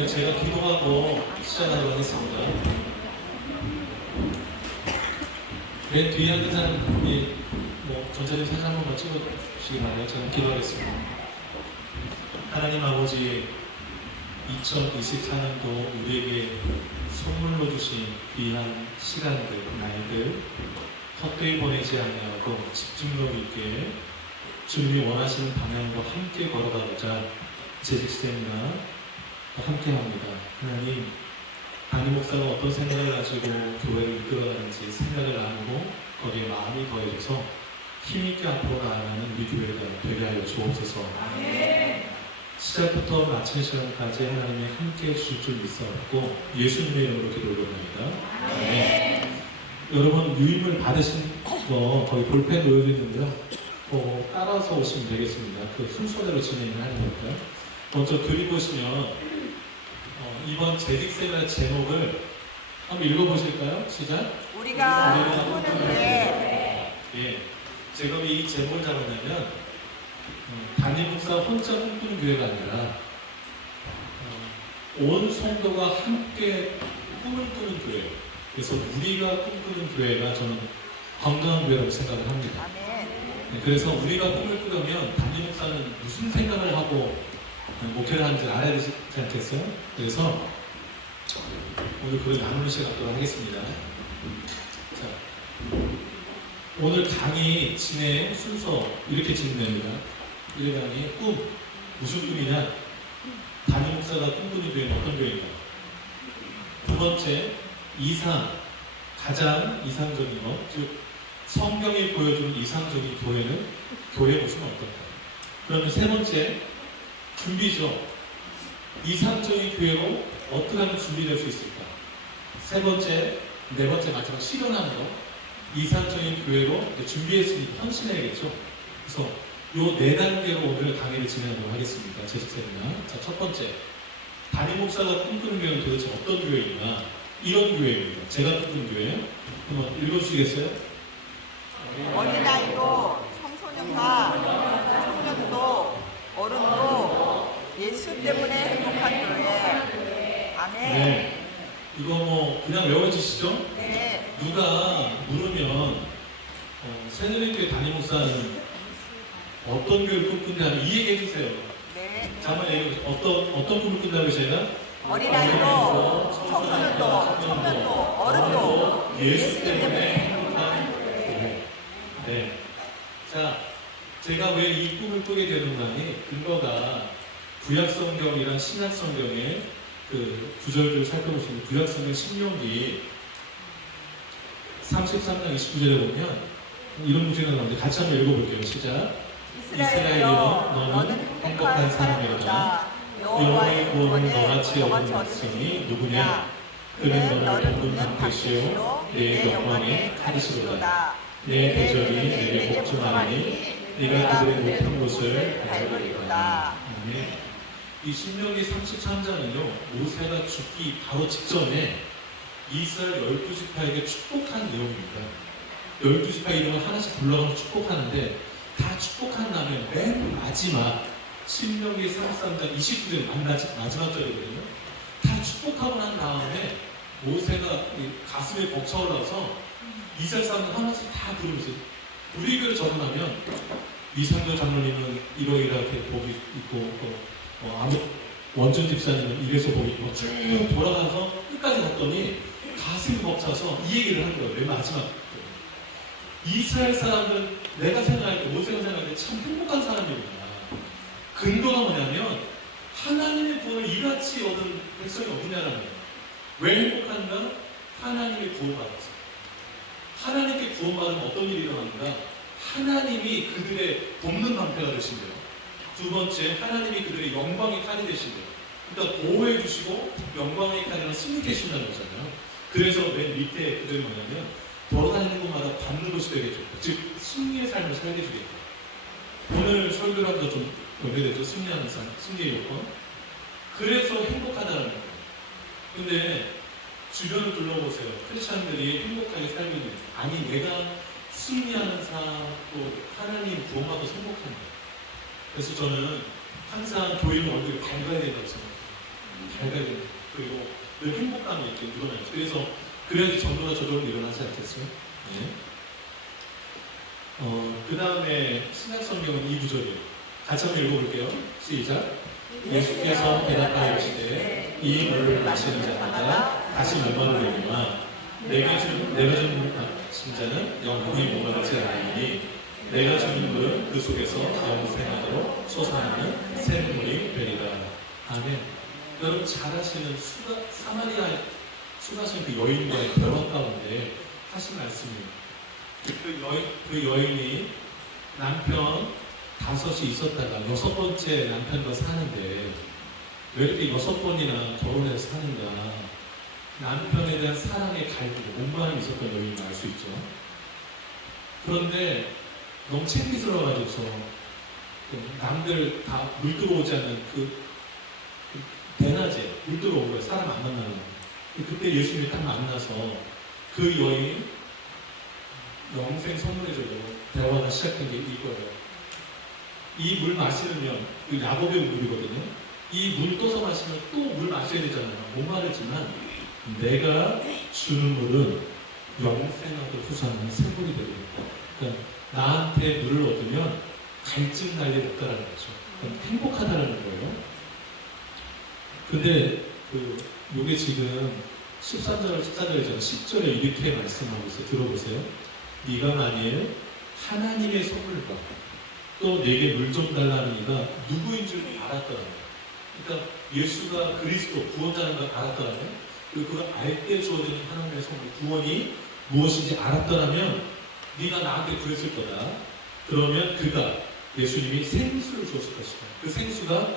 네, 제가 기도하고 시작하도록 하겠습니다. 맨 뒤에 앉은 사람이 전자님 사진 한 번만 찍어주시기 바라요. 저는 기도하겠습니다. 하나님 아버지, 2024년도 우리에게 선물로 주신 귀한 시간들, 날들 헛되이 보내지 아니하고 집중력 있게 주님이 원하시는 방향으로 함께 걸어가고자 재직생과 함께합니다. 하나님, 담임 목사가 어떤 생각을 가지고 교회를 이끌어가는지 생각을 나누고 거기에 마음이 더해져서 힘있게 앞으로 나아가는 우리 교회가 되게 하여 주옵소서. 시작부터 마치는 시간까지 하나님이 함께해 주실 줄 믿사옵고 예수님의 이름으로 기도 올려봅니다. 네. 여러분, 유임을 받으신 거 거기 볼펜 놓여져 있는데요. 따라서 오시면 되겠습니다. 그 순서대로 진행을 하는 거니까요. 먼저 글이 보시면 이번 재직생활 제목을 한번 읽어보실까요? 시작. 우리가 꿈꾸는 교회. 예, 제가 왜 이 제목을 잡았냐면 담임 목사 혼자 꿈꾸는 교회가 아니라 온 성도가 함께 꿈을 꾸는 교회. 그래서 우리가 꿈꾸는 교회가 저는 건강한 교회라고 생각을 합니다. 네, 그래서 우리가 꿈을 꾸려면 담임 목사는 무슨 생각을 하고 목회를 하는지 알아야 되지 않겠어요? 그래서 오늘 그걸 나누는 시간 갖도록 하겠습니다. 자, 오늘 강의 진행 순서 이렇게 진행됩니다. 1강의 꿈, 무슨 꿈이냐? 담임 목사가 꿈꾸는 교회는 어떤 교회인가? 두 번째, 이상, 가장 이상적인 것, 즉 성경이 보여주는 이상적인 교회는 교회 모습은 어떨까? 그러면 세 번째, 준비죠. 이상적인 교회로 어떻게 하면 준비될 수 있을까? 세 번째, 네 번째, 마지막 실현하는 거. 이상적인 교회로 준비했으니 헌신해야겠죠. 그래서 요 네 단계로 오늘 강의를 진행하도록 하겠습니다. 재직생이나. 자, 첫 번째, 담임 목사가 꿈꾸는 교회는 도대체 어떤 교회인가? 이런 교회입니다. 제가 꿈꾸는 교회. 한번 읽어주시겠어요? 어린아이도 청소년과 청년도 어른도 예수 때문에 행복한 교회. 아멘. 네. 이거 그냥 외워주시죠? 네. 누가 물으면 새누리교회 담임 목사는 어떤 교회를 꿈꾼다면 이 얘기 해주세요. 네. 자, 한번 얘기해보세요. 어떤 꿈을 꾼다고 제가? 어린아이도 청소년도 청년도 어른도 예수 때문에 행복한 교회. 네. 자, 제가 왜 이 꿈을 꾸게 되는가니 근거가 구약성경이랑 신약성경의 그 구절들을 살펴보시면 구약성경 신명기 33장 29절에 보면 이런 문제가 나오는데 같이 한번 읽어볼게요. 시작. 이스라엘이여 너는 행복한 사람이로다. 여호와의 구원을 너같이 얻은 백성이 누구냐? 그는 너를 돕는 방패시요 내 영광의 카리시로다. 내 대적이 내게 복종하니 네가 그들의 못한 곳을 밟으리로다. 이 신명기 33장은요, 모세가 죽기 바로 직전에 이스라엘 12지파에게 축복한 내용입니다. 12지파 이름을 하나씩 불러가면서 축복하는데 다 축복한 다음에 맨 마지막 신명기 33장 29절 마지막 절이거든요. 다 축복하고 난 다음에 모세가 가슴에 벅차올라서 이스라엘 사람들 하나씩 다 부르면서 우리 교회 적응하면 이상도 장로님은 이러이러하게 복이 있고 원전 집사님은 이래서 복이 있고 쭉 돌아가서 끝까지 갔더니 가슴이 벅차서 이 얘기를 하는 거예요. 맨 마지막 이스라엘 사람들은 내가 생각할 때 모세가 생각할 때 참 행복한 사람이구나. 근거가 뭐냐면 하나님의 구원을 이같이 얻은 백성이 어디냐라는 거예요. 왜 행복한가? 하나님의 구원받았어. 하나님께 구원받으면 어떤 일이 일어납니까? 하나님이 그들의 돕는 방패가 되신대요. 두 번째, 하나님이 그들의 영광의 칼이 되신대요. 그러니까 보호해 주시고 영광의 칼이랑 승리케 하신다는 거잖아요. 그래서 맨 밑에 그들이 뭐냐면 돌아다니는 곳마다 받는 것이 되겠죠. 즉 승리의 삶을 살게 해주겠다. 오늘 설교랑도 좀 연계되죠. 승리하는 삶, 승리의 요건. 그래서 행복하다는 거예요. 근데 주변을 둘러보세요. 크리스찬들이 행복하게 살고 있는, 아니 내가 승리하는 삶, 또 하나님 구원받아서 행복한 거예요. 그래서 저는 항상 교회는 얼굴이 밝아야 된다고 생각해요. 밝아지는, 그리고 늘 행복감이 이렇게 묻어나요. 그래서 그래야지 전도가 저절로 일어나지 않겠어요? 네. 그 다음에 신약성경은 이 구절이에요. 같이 한번 읽어볼게요. 시작. 예수께서 대답하여 이르시되 이 물을 마시는 자마다 다시 목마르려니와 내가 준 자는 영원히 목마르지 않으니 내가 주는 물은 그 속에서 영생하도록 솟아나는 샘물이 되리라. 아멘. 여러분 잘 아시는 사마리아에 수가신 그 여인과의 대화 가운데 하신 말씀이에요. 그 여인이 남편 5이 있었다가 6번째 남편과 사는데 왜 이렇게 6번이나 결혼해서 사는가? 남편에 대한 사랑의 갈등, 목마름이 있었던 여인을 알 수 있죠. 그런데 너무 챙기스러워가지고서 남들 다 물 들어오지 않는 그 대낮에 물 들어온 거예요. 사람 안 만나는 거예요. 그때 예수님이 딱 만나서 그 여인 영생 선물해주려고 대화가 시작한 게 이거예요. 이 물 마시면 그 야곱의 물이거든요. 이 물 떠서 마시면 또 물 마셔야 되잖아요. 목마르지만 내가 주는 물은 영생하고 솟아나는 샘물이 되거든요. 그러니까 나한테 물을 얻으면 갈증 날 일 없다라는 거죠. 행복하다라는 거예요. 근데 요게 지금 13절, 14절이잖아요. 10절에 이렇게 말씀하고 있어요. 들어보세요. 네가 만일 하나님의 선물과 또 내게 물 좀 달라는 이가 누구인 줄 알았더라면, 그러니까 예수가 그리스도 구원자라는 걸 알았더라면, 그리고 그걸 알 때 주어지는 하나님의 선물, 구원이 무엇인지 알았더라면 네가 나한테 구했을 거다. 그러면 그가, 예수님이 생수를 주었을 것이다. 그 생수가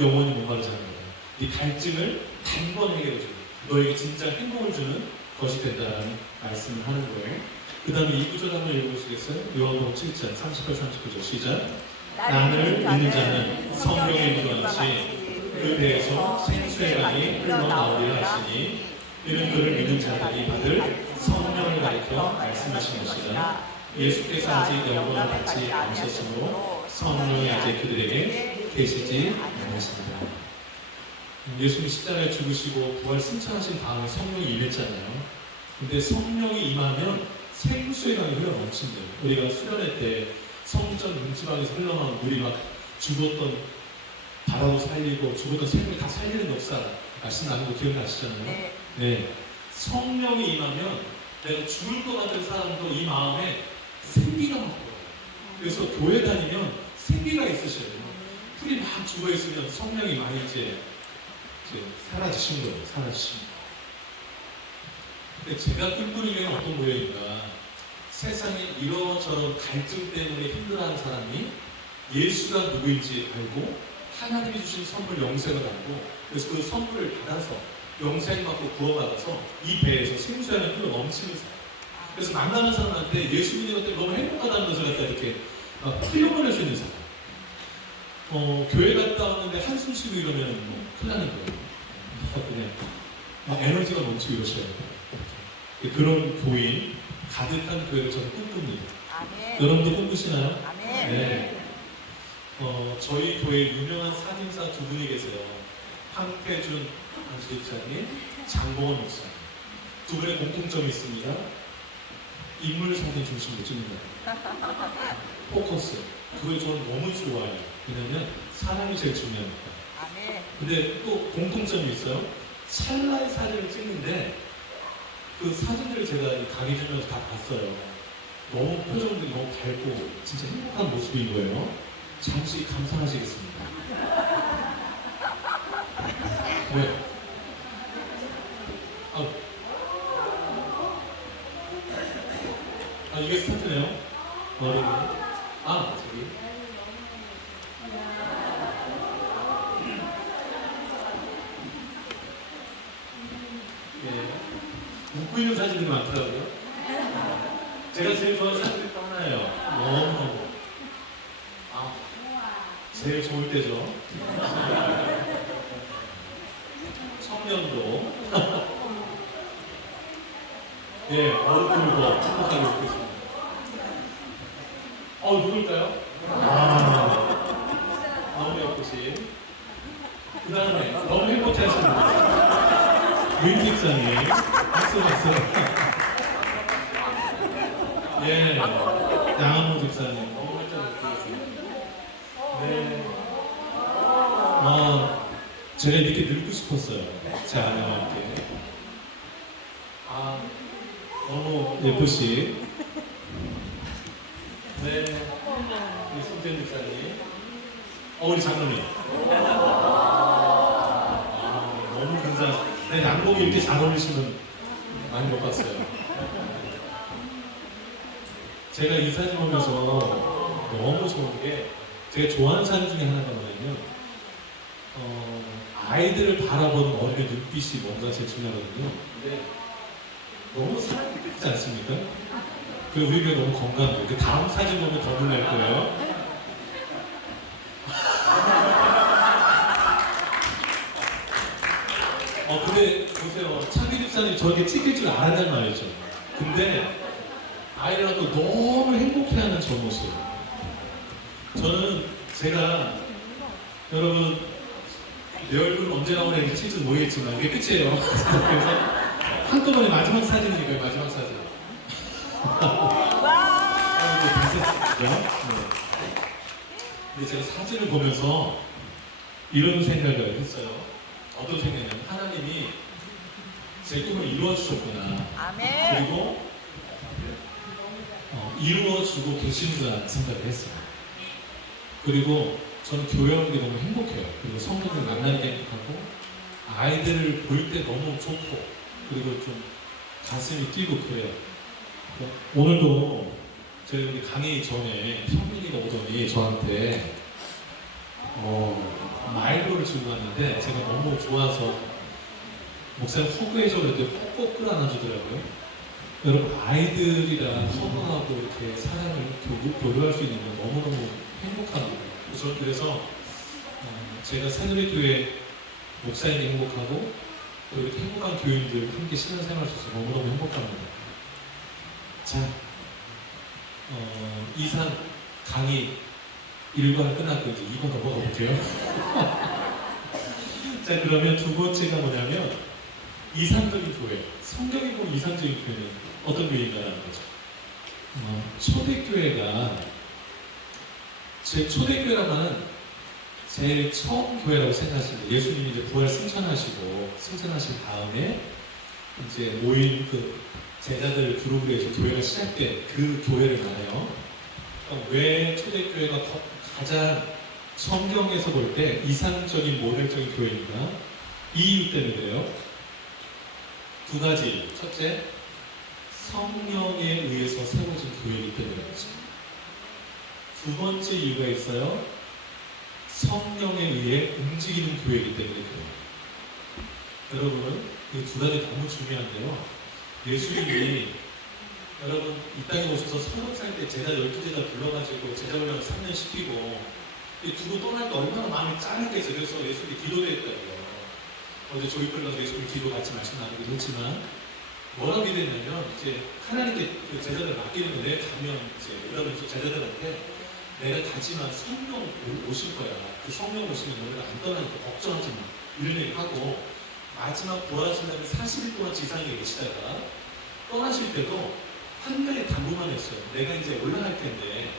영원히 목마르지 않는 거다. 네 갈증을 단번에 해결해주는, 너에게 진짜 행복을 주는 것이 된다라는 말씀을 하는 거예요. 그 다음에 이 구절 한번 읽어보시겠어요? 요한복음 7장 38, 39절 시작. 나를 믿는 자는 성령의 물같이 그 배에서 생수의 강이 흘러나오리라 하시니 이는 그를 믿는 자들이 받을 성령을 가리켜 말씀하신 것이다. 예수께서 아직 영광을 받지 않으셨으므로 성령이 아직 그들에게 계시지 않으십니다. 예수님 십자가에 죽으시고 부활 승천하신 다음에 성령이 임했잖아요. 근데 성령이 임하면 생수의 강이 흘러 넘친대요. 우리가 수련회 때 성전 문지방에서 흘러나온 물이 막 죽었던 바다도 살리고 죽었던 생물 다 살리는 역사 말씀 나눈 거 기억나시잖아요. 네. 성령이 임하면 내가 죽을 것 같은 사람도 이 마음에 생기가 막 들어요. 그래서 교회 다니면 생기가 있으셔요. 풀이 막 죽어 있으면 성령이 많이 이제 사라지신 거예요. 사라지신 거예요. 근데 제가 꿈꾸는 게 어떤 모양인가? 세상에 이러저런 갈증 때문에 힘들어하는 사람이 예수가 누구인지 알고 하나님이 주신 선물 영생을 알고 그래서 그 선물을 받아서 영생 받고 구원받아서 이 배에서 생수하는 흘러 넘치는 사람. 그래서 만나는 사람한테 예수 믿는 것들 너무 행복하다는 것을 갖다 이렇게 흘려보낼 수 있는 사람. 교회 갔다 왔는데 한숨 쉬고 이러면 큰일 나는 거예요. 그냥 에너지가 넘치고 이러셔야 돼요. 그런 교인, 가득한 교회를 저는 꿈꿉니다. 아멘. 여러분도 꿈꾸시나요? 아멘. 네. 저희 교회 유명한 사진사 두 분이 계세요. 황태준 안수집사님, 장봉원 목사님. 두 분의 공통점이 있습니다. 인물 사진 중심으로 찍는 거예요. 포커스. 그걸 저는 너무 좋아해요. 왜냐면 사람이 제일 중요하니까. 아멘. 근데 또 공통점이 있어요. 찰나의 사진을 찍는데 그 사진들을 제가 강의 중에서 다 봤어요. 너무 표정들이 너무 밝고 진짜 행복한 모습인 거예요. 잠시 감상하시겠습니다. 네. 이게 스타트네요. 머리가. 저기. 네. 웃고 있는 사진들이 많더라고요. 제가 제일 좋아하는 사진들이 또 하나예요. 너무. 제일 좋을 때죠. 청년도. 예, 얼굴도 행복하게 웃고 있습니다. 누굴까요? 너무 예쁘신. 그 다음에 너무 행복해 하시는 문 집사님. 박수 박수. 예, 양한모 집사님. 너무 활짝 웃으셨습니다. 네. 제가 이렇게 늙고 싶었어요. 제 아내와 함께. 너무 예쁘시. 네. 우리 손재 집사님. 우리 장로님. 너무 근사하시. 네, 양복이 이렇게 잘 어울리시면 많이 못 봤어요. 제가 이 사진 보면서 너무 좋은 게, 제가 좋아하는 사진 중에 하나가 뭐냐면, 아이들을 바라보는 어린의 눈빛이 뭔가 제일 중요하거든요. 근데 너무 사랑이 되지 않습니까? 그리고 우리 교회 너무 건강해요. 그 다음 사진 보면 더 놀랄 거예요. 근데 보세요. 창기 집사님 저렇게 찍힐 줄 알았단 말이죠. 근데 아이랑도 너무 행복해하는 저 모습. 저는 제가 여러분 내 얼굴 언제 나오나 이렇게 찍을지 모르겠지만 이게 끝이에요. 그래서 한꺼번에 마지막 사진이니까요. 마지막 사진. 근데 제가 사진을 보면서 이런 생각을 했어요. 어떤 생각이냐면 하나님이 제 꿈을 이루어 주셨구나. 아멘. 그리고 이루어 주고 계시는구나 생각을 했어요. 그리고 저는 교회하는 게 너무 행복해요. 그리고 성도들 만나는 게 행복하고 아이들을 볼 때 너무 좋고 그리고 좀 가슴이 뛰고 그래요. 오늘도 저희 우리 강의 전에 현민이가 오더니 저한테 말도를 주고 왔는데 제가 너무 좋아서 목사님 허그해줘 그랬더니 꼭 끌어안아주더라고요. 여러분 아이들이랑 허그하고 이렇게 사랑을 교류할 수 있는 건 너무너무 행복합니다. 그래서 제가 새누리교회 목사님이 행복하고 또 이렇게 행복한 교인들 함께 신앙생활 할 수 있어서 너무너무 행복합니다. 자, 이상 강의 1관 끝났고 이제 2관 넘어가 볼게요. 자, 그러면 두 번째가 뭐냐면 이상적인 교회. 성경이 보면 이상적인 교회는 어떤 교회인가라는 거죠. 초대교회가 제 초대교회라면 제일 처음 교회라고 생각하시는데 예수님이 이제 부활 승천하신 다음에 이제 모인 그 제자들 그룹으로 해서 교회가 시작된 그 교회를 말해요. 왜 초대교회가 가장 성경에서 볼 때 이상적인 모델적인 교회인가? 이 이유 때문에 그래요. 두 가지. 첫째, 성령에 의해서 세워진 교회이기 때문에 그렇죠. 두 번째 이유가 있어요. 성령에 의해 움직이는 교회이기 때문에 그래요. 여러분, 이 두 가지 너무 중요한데요. 예수님이 여러분 이 땅에 오셔서 30살 때 제자 12제자 불러가지고 제자훈련을 3년 시키고 두고 떠날 때 얼마나 마음이 짠했겠어요. 그래서 예수님이 기도도 했다고요. 어제 조이풀 가서 예수님 기도 같이 말씀 나누기도 했지만 뭐라고 기도했냐면 이제 하나님께 그 제자들 맡기는 거 내가 가면 이제 이러면서 제자들한테 내가 가지만 성령 오실 거야. 그 성령 오시면 너희가 안 떠나니까 걱정하지 마. 이런 얘기 하고 마지막 부활하신 다음에 40일 동안 지상에 계시다가 떠나실 때도 한 가지 당부만 했어요. 내가 이제 올라갈 텐데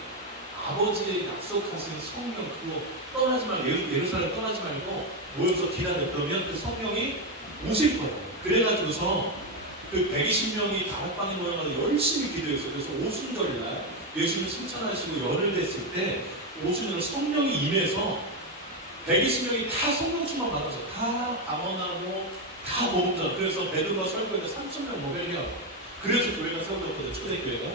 아버지의 약속하신 성령 그거 떠나지 말고 예루살렘 떠나지 말고 모여서 기다려. 그러면 그 성령이 오실 거예요. 그래가지고서 그 120명이 다락방에 모여가지고 열심히 기도했어요. 그래서 오순절날 예수님이 승천하시고 열흘 됐을 때 오순절 성령이 임해서 120명이 다 성령 충만 받아서 다 암언하고 다 모범자. 그래서 베드로가 설교에서 3,000명 모델이요. 그래서 교회가 세워졌거든요. 초대교회가.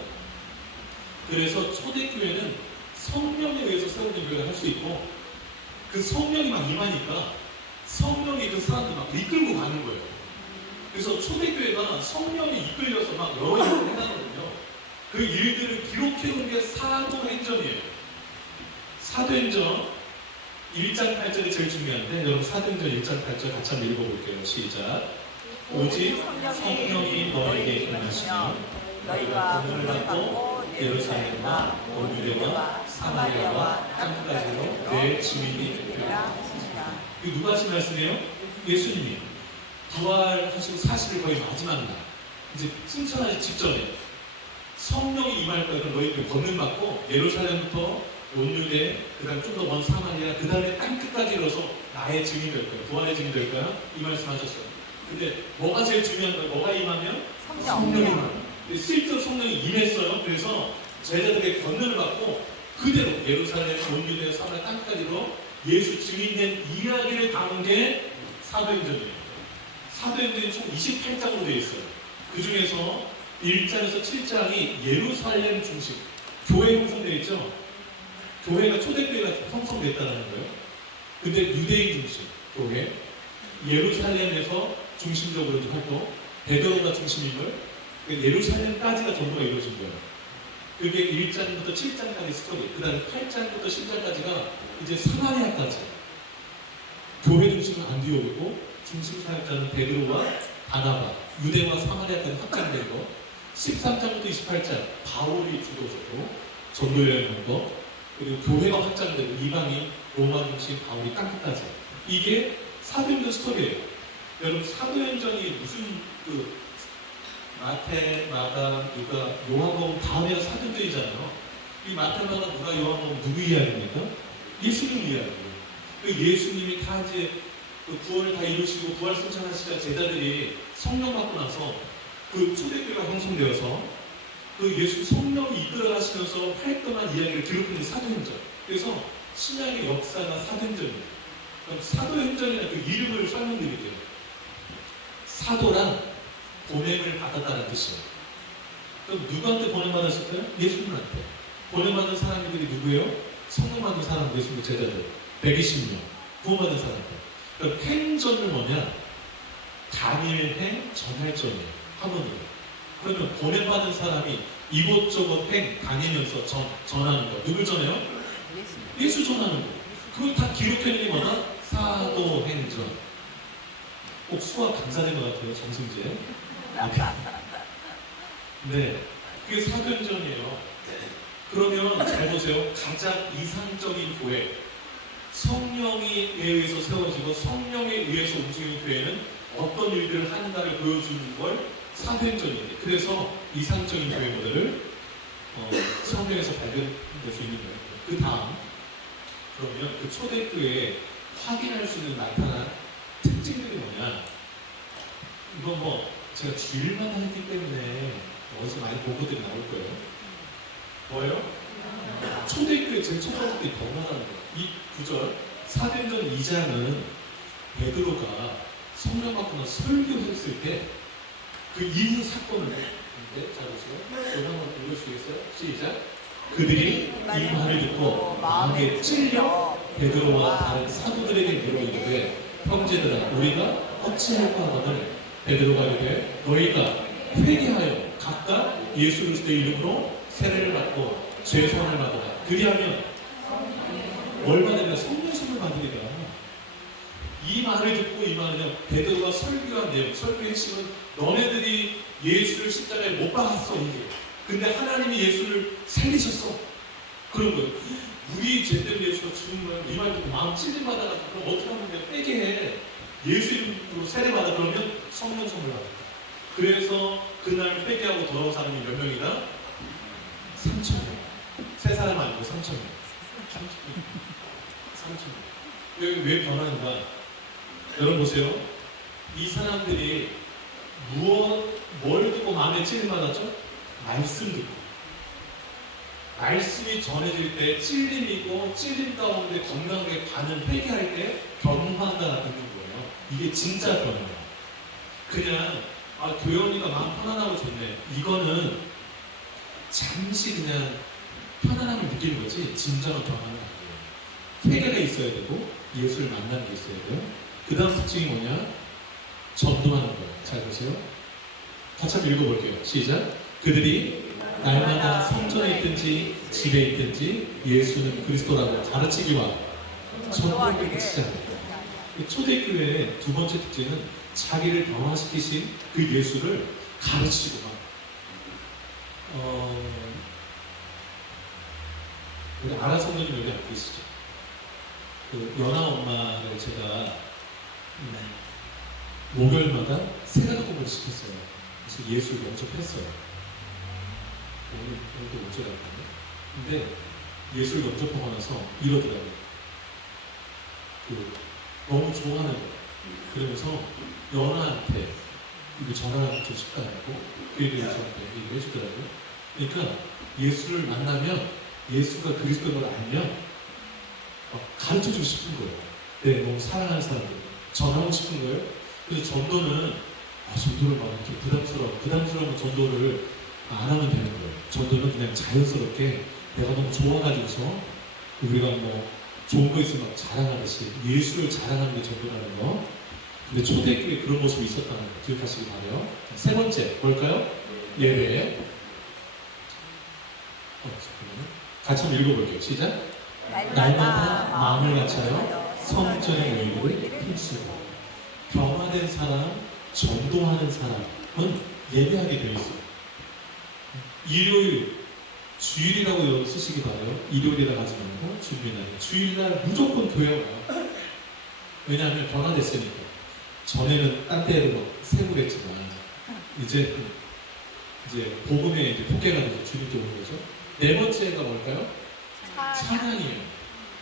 그래서 초대교회는 성령에 의해서 세워진 교회를 할 수 있고 그 성령이 막 임하니까 성령이 그 사람들 막 이끌고 가는 거예요. 그래서 초대교회가 성령이 이끌려서 막 여러 일을 해나거든요. 그 일들을 기록해놓은 게 사도행전이에요. 사도행전 1장 8절이 제일 중요한데 여러분 사도행전 1장 8절 같이 한번 읽어볼게요. 시작. 오직 성령이 너에게 임하시며 너희가 본을 받고 예루살렘과 온 유대와 사마리아와 땅까지로 내 주인이 되리라 하시니라. 이거 누가 하신 말씀이에요? 예수님이 부활하시고 사실을 거의 마지막 날 이제 승천하기 직전에 성령이 임할 거야. 그럼 너희들 권능받고 예루살렘부터 온유대 그다음 좀 더 먼 사마리아 그다음에 땅 끝까지 이뤄서 나의 증인이 될 거야. 부활의 증인이 될 거야. 이 말씀하셨어요. 근데 뭐가 제일 중요한 거야? 뭐가 임하면? 성령이 임하면. 실제로 성령이 임했어요. 그래서 제자들의 권능을 받고 그대로 예루살렘 온유대 사마리아 땅 끝까지로 예수 증인된 이야기를 담은 게 사도행전이에요. 사도행전이 총 28장으로 되어 있어요. 그 중에서 1장에서 7장이 예루살렘 중심, 교회 형성되어 있죠? 교회가 초대교회가 형성됐다는 거예요. 근데 유대인 중심, 교회, 예루살렘에서 중심적으로 활동, 베드로가 중심인걸, 예루살렘까지가 전부가 이루어진 거예요. 그게 1장부터 7장까지 스토리, 그 다음에 8장부터 10장까지가 이제 사마리아까지 교회 중심은 안디옥이고 중심 사역자는 베드로와 바나바, 유대와 사마리아까지 확장된 거. 13장부터 28장 바울이 주도적으로 전도 여행한 거, 그리고 교회가 확장되고 이방인 로마 중심 바울이 땅끝까지 이게 사도행전 스토리예요. 여러분 사도행전이 무슨 그 마태, 마가, 누가, 요한복음 다음에가 사도행전이잖아요. 이 마태, 마가, 누가, 요한복음 누구 이야기입니까? 예수님 이야기예요. 그 예수님이 다 이제 그 구원을 다 이루시고 부활 승천하시자 제자들이 성령 받고 나서 그 초대교회가 형성되어서 그 예수 성령이 이끌어 가시면서 활동한 이야기를 기록한 게 사도행전. 그래서 신약의 역사가 사도행전이에요. 그럼 사도행전이라는 그 이름을 설명드릴게요. 사도란 보냄을 받았다는 뜻이에요. 그럼 누구한테 보냄받았을까요? 예수님한테. 보냄받은 사람들이 누구예요? 성령 받은 사람, 예수님 제자들 120명 구원받은 사람들. 그럼 행전은 뭐냐? 당일행 전할전이에요. 하모니요. 그러면 보냄받은 사람이 이곳저곳 행 다니면서 전하는 거. 누굴 전해요? 예수 전하는 거. 그걸 다 기록해놓은 게 뭐냐? 사도행전. 꼭 수학 강사된 것 같아요, 정승재. 네, 그게 사도행전이에요. 그러면 잘 보세요. 가장 이상적인 교회, 성령에 의해서 세워지고 성령에 의해서 움직이는 교회는 어떤 일들을 하는가를 보여주는 걸 사도행전이에요. 그래서 이상적인 교회 모델을 성경에서 발견될 수 있는 거예요. 그 다음, 그러면 그 초대교회에 확인할 수 있는 나타난 특징들이 뭐냐? 이건 뭐 제가 주일마다 했기 때문에 어디서 많이 보고들이 나올 거예요. 뭐예요? 초대교회 제일 첫 번째 때 번화하는 거예요. 이 구절 사도행전 2장은 베드로가 성령 받고 나서 설교했을 때 그 이후 사건을 잘 보세요. 저 한번 읽어주시겠어요? 시작. 그들이 이 말을 듣고 마음에 찔려 베드로와 다른 사도들에게 물어이르되 형제들아 우리가 어찌할까 하거늘 베드로가 이르되 너희가 회개하여 각각 예수 그리스도의 이름으로 세례를 받고 죄사함을 받으라. 그리하면 뭘 받으리라? 성령성을 받으리라. 이 말을 듣고 이 말은 베드로가 설교한 내용, 설교의 핵심은 너네들이 예수를 십자가에 못 박았어 이게. 근데 하나님이 예수를 살리셨어. 그런 거예요. 우리 죄된 예수가 죽은 거예요. 이 말 듣고 마음 찔림 받아가지고 그럼 어떻게 하면 돼? 회개해. 예수 이름으로 세례 받아. 그러면 성령 선물 받아. 그래서 그날 회개하고 돌아온 사람이 몇 명이다? 3,000명. 세 사람 아니고 3,000명. 3,000명. 왜 변하는가? 여러분 보세요. 이 사람들이 뭘 듣고 마음에 찔림 받았죠? 말씀 듣고. 말씀이 전해질 때 찔림이 있고 찔림 가운데 건강하게 반응 회개할 때 변화가 있는 거예요. 이게 진짜 변화예요. 그냥 교연이가 마음 편안하고 좋네. 이거는 잠시 그냥 편안함을 느끼는 거지 진정한 변화는 아니에요. 회개가 있어야 되고 예수를 만나는 게 있어야 돼요. 그 다음 특징이 뭐냐? 전도하는 거예요. 잘 보세요. 같이 한번 읽어볼게요. 시작. 그들이 날마다 성전에 있든지 집에 있든지 예수는 그리스도라고 가르치기와 전도를 그치지 않는다. 초대교회의 두 번째 특징은 자기를 변화시키신 그 예수를 가르치고 우리 아라 성도님 여기 앉고 계시죠? 그 연하 엄마를 제가 목요일마다 세가지 공부를 시켰어요. 그래서 예수를 영접했어요. 오늘도 어쩌라고요? 근데 예수를 영접하고 나서 이러더라고요. 너무 좋아하는 거예요. 그러면서 연하한테 이거 전화를 좀 싶다고 그 얘기를 저한테 얘기를 해주더라고요. 그러니까 예수를 만나면 예수가 그리스도인 걸 알면 가르쳐주고 싶은 거예요. 네, 너무 사랑하는 사람들 전하고 싶은 거예요. 그래서 전도는 전도를 막 이렇게 부담스러운 전도를 안 하면 되는 거예요. 전도는 그냥 자연스럽게 내가 너무 좋아가지고서 우리가 뭐 좋은 거 있으면 막 자랑하듯이 예수를 자랑하는 게 전도라는 거. 근데 초대교회에 그런 모습이 있었다는 거 기억하시기 바라요. 세 번째 뭘까요? 예배. 잠깐만요. 같이 한번 읽어볼게요. 시작. 날마다 마음을 갖춰요. 성전의 의를 힘쓰고. 변화된 사람, 전도하는 사람은 예배하게 되어 있어요. 일요일, 주일이라고 여기 쓰시기 바라요. 일요일이라 하지 말고 주일날. 주일날 무조건 교회 와요. 왜냐하면 변화됐으니까. 전에는 딴 데로 세고랬지만 이제 복음에 이제 복개가 돼서 주님께 오는 거죠. 네 번째가 뭘까요? 찬양이에요.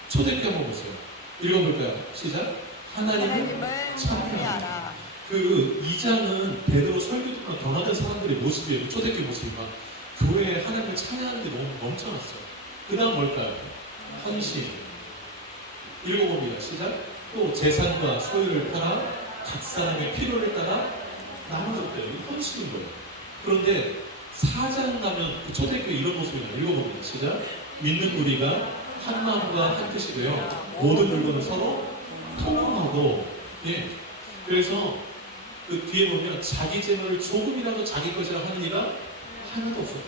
초대교회 한번 보세요. 읽어볼까요? 시작. 하나님을 찬양하라. 그 2장은 베드로 설교 동안 변화된 사람들의 모습이에요. 초대교회 모습이 막 교회에 하나님을 찬양하는 게 너무 넘쳐났어요. 그 다음 뭘까요? 헌신. 읽어봅니다. 시작. 또 재산과 소유를 팔아 각 사람의 필요를 따라 나눠줬대요. 이게 헌신인 거예요. 그런데 4장 가면 그 초대교회 이런 모습이에요. 읽어봅니다. 시작. 믿는 우리가 한 마음과 한 뜻이 되어 모든 물건을 서로 통용하고, 예. 그래서 그 뒤에 보면 자기 재물을 조금이라도 자기 것이라 하는 이가 하나도 없었다.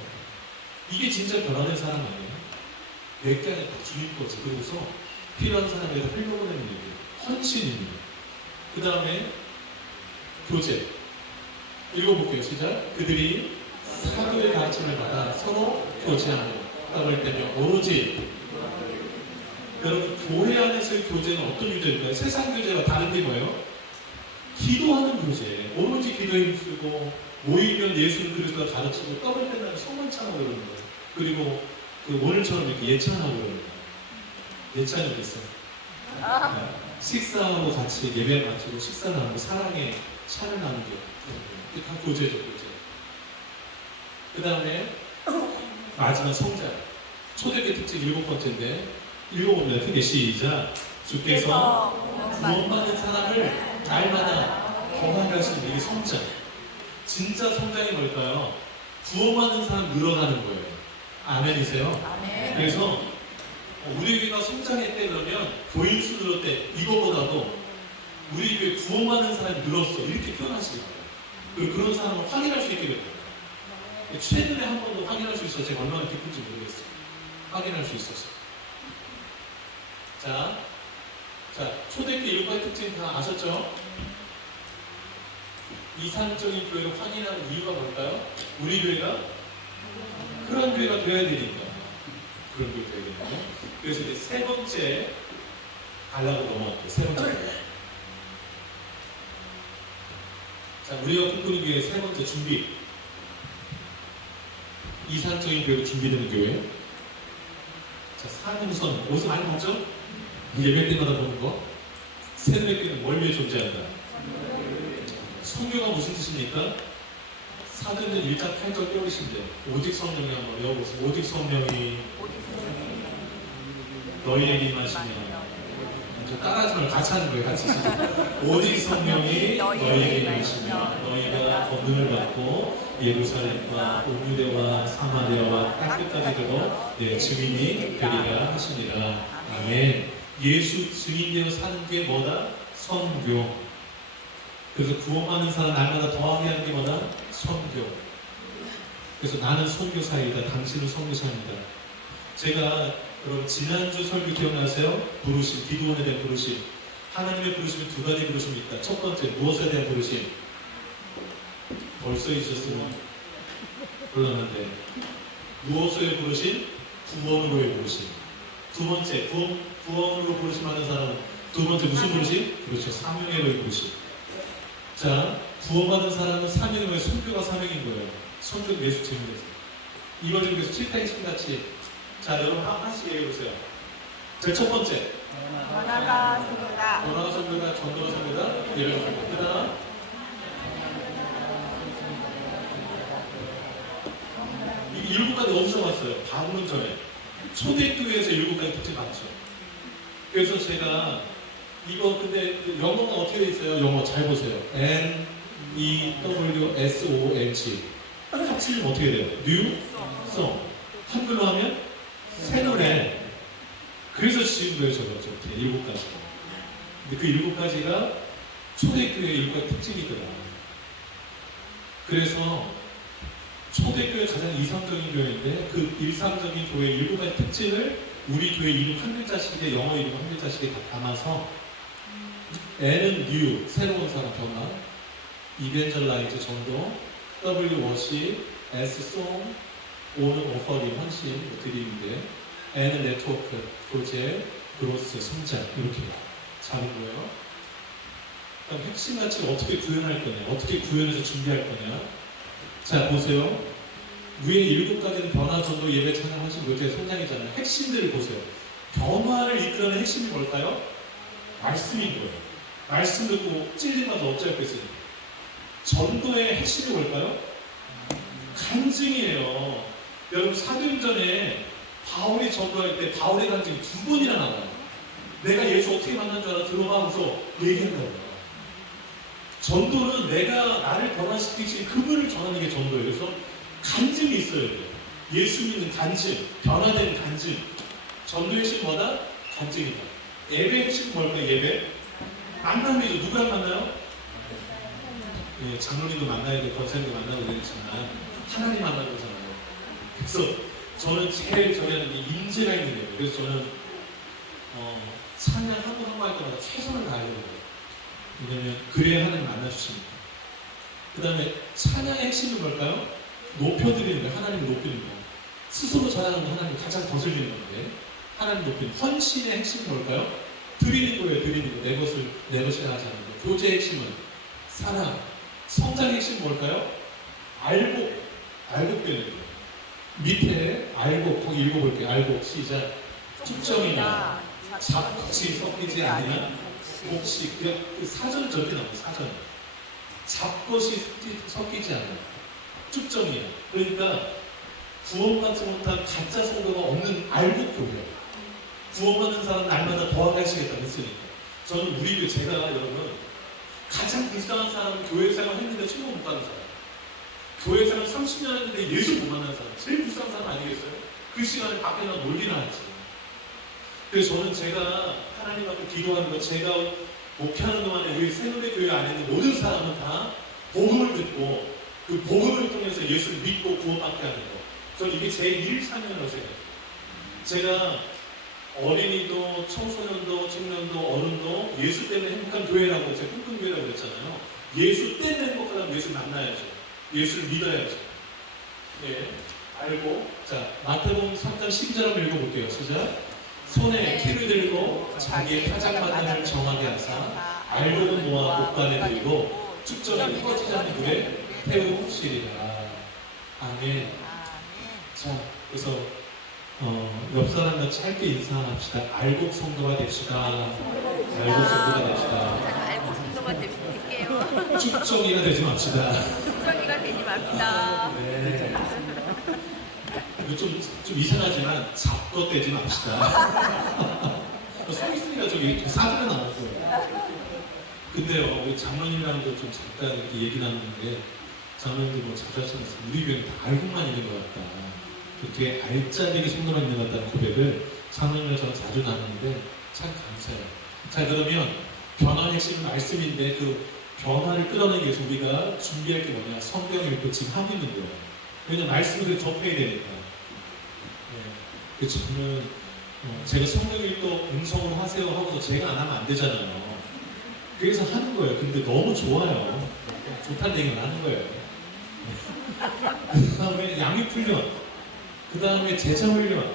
이게 진짜 변화된 사람 아니에요? 내 게 아니라 다 주님 거지. 그러고서 필요한 사람에게 흘려보내는 일이에요. 헌신입니다. 그 다음에 교제. 읽어볼게요. 시작. 그들이 사도의 가르침을 받아 서로 교제하며 떡을 떼며 오로지. 여러분 교회 안에서의 교제는 어떤 교제일까요? 세상 교제와 다른 게 뭐예요? 기도하는 교제. 오로지 기도에 힘쓰고 모이면 예수를 그리스도가 가르치고 떡을 떼면 성만찬하고 그러는 거예요. 그리고 그 오늘처럼 이렇게 예찬하고 그러는 거예요. 예찬이 됐어요. 식사하고 같이 예배 마치고 식사를 하고 사랑의 차를 나누죠. 다 교제죠, 교제. 그 다음에 마지막 성장. 초대교회 특징 7번째인데 읽어봅니다. 크게 시작. 주께서 구원받은 사람을 날마다 경험하게 하시는 이게 성장. 진짜 성장이 뭘까요? 구원받는 사람 늘어나는 거예요. 아멘이세요? 아멘. 그래서 우리 교회가 성장했대 그러면 교인 수 늘었대 이거보다도 우리 교회 구원받는 사람이 늘었어 이렇게 표현하시는 거예요. 그리고 그런 사람을 확인할 수 있게 됩니다. 최근에 한 번도 확인할 수 있어서 제가 얼마나 기쁜지 모르겠어요. 확인할 수 있어서. 자, 초대교회 7가지 특징 다 아셨죠? 이상적인 교회를 확인하는 이유가 뭘까요? 우리 교회가 그런 교회가 되어야 되니까. 그런 교회가 되어야 되니까. 그래서 이제 세 번째 가려고 넘어갈게요. 세 번째. 자, 우리가 꿈꾸는 교회의 세 번째 준비. 이상적인 교회로 준비되는 교회. 자, 사명선. 어디서 많이 봤죠? 예배 때마다 보는 거. 새누리 교회는 뭘 위해 존재한다? 성교가 무슨 뜻입니까? 사도행전 1장 8절 띄우시면 돼요. 오직 성령이 한번 외워보세요. 오직 성령이 너희에게 임하시면 따라하지 말고 같이 하는 거예요. 같이 오직 성령이 너희에게 임하시면 너희가 권능을 받고 예루살렘과 온 유대와 사마리아와 땅 끝까지 이르러 내 증인이 되리라 하시니라. 아멘. 예수 증인되어 사는 게 뭐다? 선교. 그래서 구원받는 사람 날마다 더하게 하는 게 뭐다? 선교. 그래서 나는 선교사이다. 당신은 선교사입니다. 제가 여러분 지난주 설교 기억나세요? 부르심, 기도원에 대한 부르심. 하나님의 부르심은 두 가지 부르심이 있다. 첫 번째, 무엇에 대한 부르심? 벌써 잊으셨으면 곤란한데. 무엇의 부르심? 구원으로의 부르심. 두 번째, 구원으로 부르심하는 사람은 두 번째 무슨 부르심? 그렇죠. 사명의로의 부르심. 자, 구원받은 사람은 사명인 거예요. 선교가 사명인 거예요. 선교 예수 재밌는 이번 중에서 7대7 같이. 자, 여러분 하나씩 얘기해보세요. 자, 첫 번째. 변화가 생긴다. 변화가 선교다, 전도가 선교다, 예배가 선교다. 그다음 이 7가지 어디서 왔어요? 방문 전에. 초대교회에서 7가지 특징 많죠. 그래서 제가 이거 근데 영어가 어떻게 돼 있어요? 영어 잘 보세요. N E W S O N G 합치면 어떻게 돼요? New Song. 한글로 하면 새 노래. 그래서 지은 거예요, 저거 이렇게 7가지. 근데 그 7가지가 초대교회의 7가지 특징이더라. 그래서 초대교회 가장 이상적인 교회인데 그 일상적인 교회의 7가지 특징을 우리 교회 이름 한 글자씩에 영어 이름 한 글자씩에 다 담아서 N은 new, 새로운 사람 변화, 이벤젤라이즈 전도, W 워십, S 송, O는 오퍼링 헌신 드림인데 N은 네트워크, 프로젝트, 그로스, 성장 이렇게 잡은 거예요. 그럼 핵심 가치를 어떻게 구현할 거냐, 어떻게 구현해서 준비할 거냐. 자 보세요. 위에 7가지는 변화, 전도, 예배, 찬양, 헌신, 묘제, 성장이잖아요. 핵심들을 보세요. 변화를 이끌어내는 핵심이 뭘까요? 말씀인 거예요. 말씀 듣고 찔리면서 어찌할겠어요? 전도의 핵심이 뭘까요? 간증이에요. 여러분 사도행전에 바울이 전도할 때 바울의 간증이 2번이나 나와요. 내가 예수 어떻게 만난 줄 알아? 들어가면서 얘기한다고요. 전도는 내가 나를 변화시키신 그분을 전하는 게 전도예요. 그래서 간증이 있어야 돼요. 예수 믿는 간증, 변화되는 간증. 전도의 핵심이 뭐다? 간증이다. 예배의 핵심이 뭘까요? 예배? 만남이죠. 누구랑 만나요? 예, 장로님도 만나야 되고 권사님도 만나고 그랬지만 하나님 만나는 거잖아요. 그래서 저는 제일 저에는 인재가 있는 거예요. 그래서 저는 찬양 한 번 할 때마다 최선을 다해야 돼요. 왜냐면 그래야 하나님 만나주십니다. 그 다음에 찬양의 핵심은 뭘까요? 높여드리는 거예요. 하나님을 높이는 거. 스스로 찬양하는 거 하나님 가장 거슬리는 건데 하나님 높이는 헌신의 핵심은 뭘까요? 드리는 거예요. 드리는 거. 내 것을 하지 않는 거. 교제의 핵심은 사랑. 성장의 핵심은 뭘까요? 알곡되는 거예요. 밑에 알곡 거기 읽어볼게요. 알곡 시작. 특정이나 잡곡이 섞이지 않으냐? 곡식 그 사전 저기 나오고 사전 잡것이 섞이지 않아요. 축정이에요. 그러니까 구원받지 못한 가짜 성도가 없는 알곡 교회. 구원받는 사람 날마다 도와가시겠다고 했으니까. 저는 우리 교회 제가 여러분 가장 불쌍한 사람은 교회 생활 했는데 천국 못 가는 사람. 교회 생활 30년 했는데 예수 못 만난 사람. 제일 불쌍한 사람 아니겠어요? 그 시간에 밖에 나가 놀기나 하지. 그래서 저는 제가 하나님 앞에 기도하는 거 제가 목회하는 동안에 우리 새노래 교회 안에 있는 모든 사람은 다 복음을 듣고 그 복음을 통해서 예수를 믿고 구원받게 하는 거. 저는 이게 제 일 사명이라고 생각해요. 제가 어린이도 청소년도 청년도 어른도 예수 때문에 행복한 교회라고 제가 꿈꾸는 교회라고 그랬잖아요. 예수 때문에 행복하다면 예수 만나야죠. 예수를 믿어야죠. 네, 알고 자 마태복음 3장 12절 한번 읽어볼게요. 시작. 손에 키를 들고 자기의 타작마당을 정하게 하사 알곡은 모아 곳간에 들고 축전에 꺼지지 않는 물에 태우시리라. 아멘. 자, 그래서 옆 사람과 짧게 인사합시다. 알곡 성도가 됩시다. 알곡 성도가 됩시다. 알고 성도가 될게요. 축정이가 되지 맙시다. 축정이가 되지 맙시다. 네. 이거 좀 이상하지만 잡것 되지 맙시다. 서 있으니까 저기 사진에 나올 거예요. 근데요, 우리 장로님이랑도 좀 잠깐 이렇게 얘기 나누는데 장로님도 뭐 자주 하시면서 우리 교회는 다 알곡만 있는 것 같다. 그렇게 알짜배기 성도만 있는 것 같다는 고백을 장로님이랑 저는 자주 나누는데 참 감사해요. 자, 그러면 변화의 핵심은 말씀인데 그 변화를 끌어내기 위해서 우리가 준비할 게 뭐냐? 성경 읽고 지금 하고 있는 거예요. 왜냐면 말씀을 접해야 되니까. 그래서 저는 제가 성경 읽고 음성으로 하세요 하고서 제가 안 하면 안 되잖아요. 그래서 하는 거예요. 근데 너무 좋아요. 좋다는 얘기만 하는 거예요. 그 다음에 양육 훈련, 그 다음에 제자 훈련,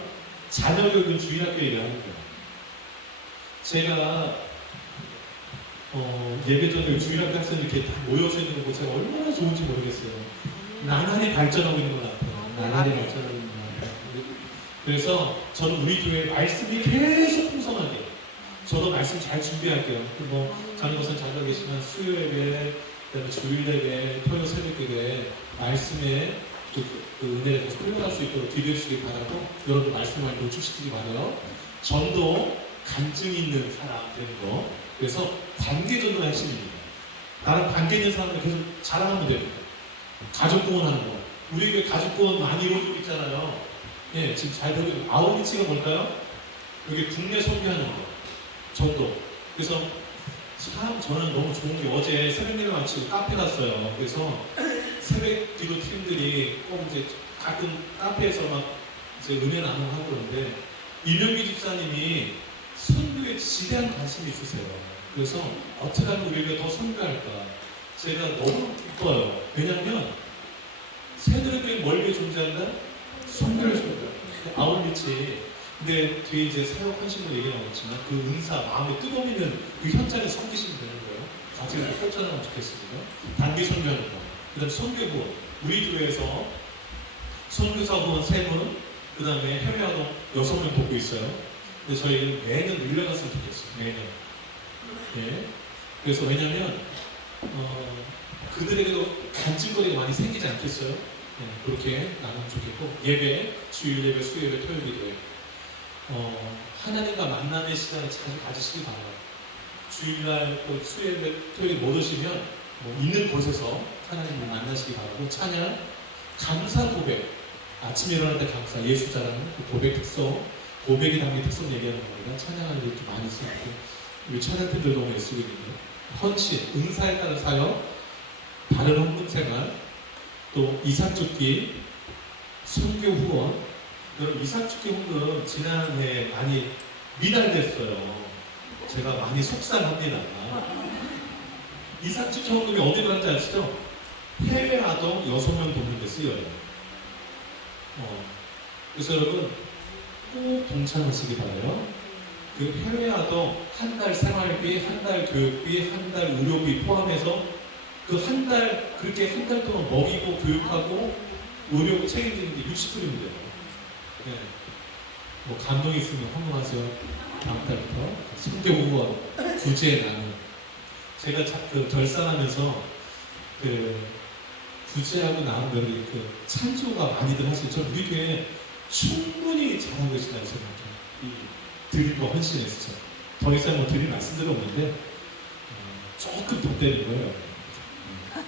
자녀 교육은 주일학교 얘기하는 거예요. 제가 예배 전에 주일학교 학생들 이렇게 다 모여서 있는 거 보고 제가 얼마나 좋은지 모르겠어요. 나날이 발전하고 있는 것 같아요. 나날이 발전하고 있는 것 같아요. 그래서 저는 우리 교회 말씀이 계속 풍성하게, 저도 말씀 잘 준비할게요. 자는 것은 자고 계시면 수요 예배, 그다음에 주일 예배, 토요일 새벽 예배 말씀에 그 은혜를 계속 흘러갈 수 있도록 기도해 주시기 바라고, 여러분 말씀을 노출시키기 바라요. 전도 간증이 있는 사람 되는 거. 그래서 관계전도가 핵심입니다. 나랑 관계 있는 사람을 계속 자랑하면 됩니다. 가족 구원하는 거. 우리 교회 가족 구원 많이 이루어지고 있잖아요. 예, 지금 잘 되고 있는 아웃리치가 뭘까요? 여기 국내 소개하는 거. 전도. 그래서 참 저는 너무 좋은 게, 어제 새벽 예배 마치고 카페 갔어요. 그래서 새벽 기도 팀들이 꼭 이제 가끔 카페에서 막 이제 은혜 나누고 하고 그러는데, 이명기 집사님이 선교에 지대한 관심이 있으세요. 그래서 어떻게 하면 우리가 더 선교할까? 제가 너무 기뻐요. 왜냐하면 새들에게 멀게 존재한다? 선교를 존재한다. 아웃리치. 근데 뒤에 이제 사역 하신 분 얘기 나왔지만 그 은사, 마음에 뜨거움 있는 그 현장에 섬기시면 되는 거예요. 같이 이렇게 펼쳐나가면 좋겠습니다. 단기 선교하는 거. 그 다음 선교부. 우리 교회에서 선교사 부원 3분, 그 다음에 해외 활동 6명 돕고 있어요. 근데 저희 매년 늘려갔으면 좋겠어요. 매년. 예. 그래서 왜냐면 그들에게도 간증거리가 많이 생기지 않겠어요? 예, 그렇게 나누면 좋겠고, 예배, 주일 예배, 수요 예배, 토요일 기도회, 하나님과 만남의 시간을 자주 가지시기 바라요. 주일날 수요 예배, 토요일 못 오시면 있는 곳에서 하나님을 만나시기 바라고, 찬양, 감사 고백, 아침에 일어날 때 감사, 예수 자랑은 그 고백 특성, 고백이 담긴 특성 얘기하는 겁니다. 찬양하는 데 좀 많이 쓰고, 우리 찬양팀들 너무 애쓰고 있는데, 헌신, 은사에 따른 사역, 바른 헌금 생활, 또 이삭줍기, 선교 후원. 여러분, 이삭줍기 헌금 지난해 많이 미달됐어요. 제가 많이 속상합니다. 이삭줍기 헌금이 어디 가는지 아시죠? 해외 아동 6명 돕는 데 쓰여요. 그래서 여러분 꼭 동참하시기 바라요. 그 해외 아동 한 달 생활비, 한 달 교육비, 한 달 의료비 포함해서 그 한 달, 그렇게 한 달 동안 먹이고 교육하고 의료 책임지는 게 60불입니다. 네. 감동 있으면 헌금하세요. 다음 달부터 선교 후원 구제 나눔. 제가 그 결산하면서 그 구제하고 나누면 그 찬조가 많이들 하시죠. 저 우리 교회 충분히 잘하고 계시다고 생각해요. 이 드림과 헌신에서 더 이상 드릴 말씀들은 없는데 조금 덧대는 거예요.